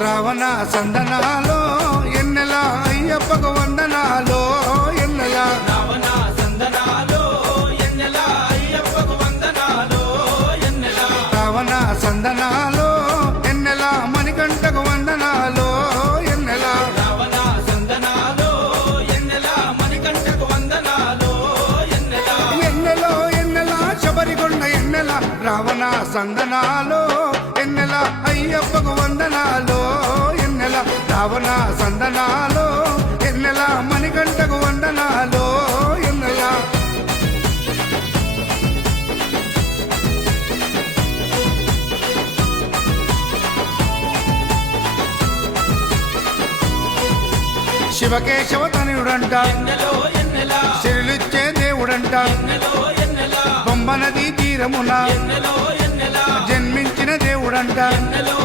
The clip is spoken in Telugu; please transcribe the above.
రావణ సందనాలో ఎన్నెల అయ్యప్పకు వందనాలో ఎన్నెల రావణ సందనాలో ఎన్నెల అయ్యప్పకు వందనాలో ఎన్నెల రావణ సందనాలో ఎన్నెల మణికంఠకు వందనాలో ఎన్నెల రావణ సందనాలో ఎన్నెల మణికంఠకు వందనాలో ఎన్నెల ఎన్నెలో ఎన్నెల శబరికొండ ఎన్నెల రావణ సందనాలో ఎన్నెల అయ్యప్పకు వందనాలో ఎన్నెల రావణ సందనాలో ఎన్నెల మణికంఠకు వందనాలో ఎన్నెల శివకేశవ తనయుడంట ఎన్నెలో ఎన్నెల శిరులిచ్చే దేవుడంట ఎన్నెలో ఎన్నెల బొమ్మ నదీ తీరమున ఎన్నెలో ఎన్నెల జన్మించిన దేవుడంట ఎన్నెలో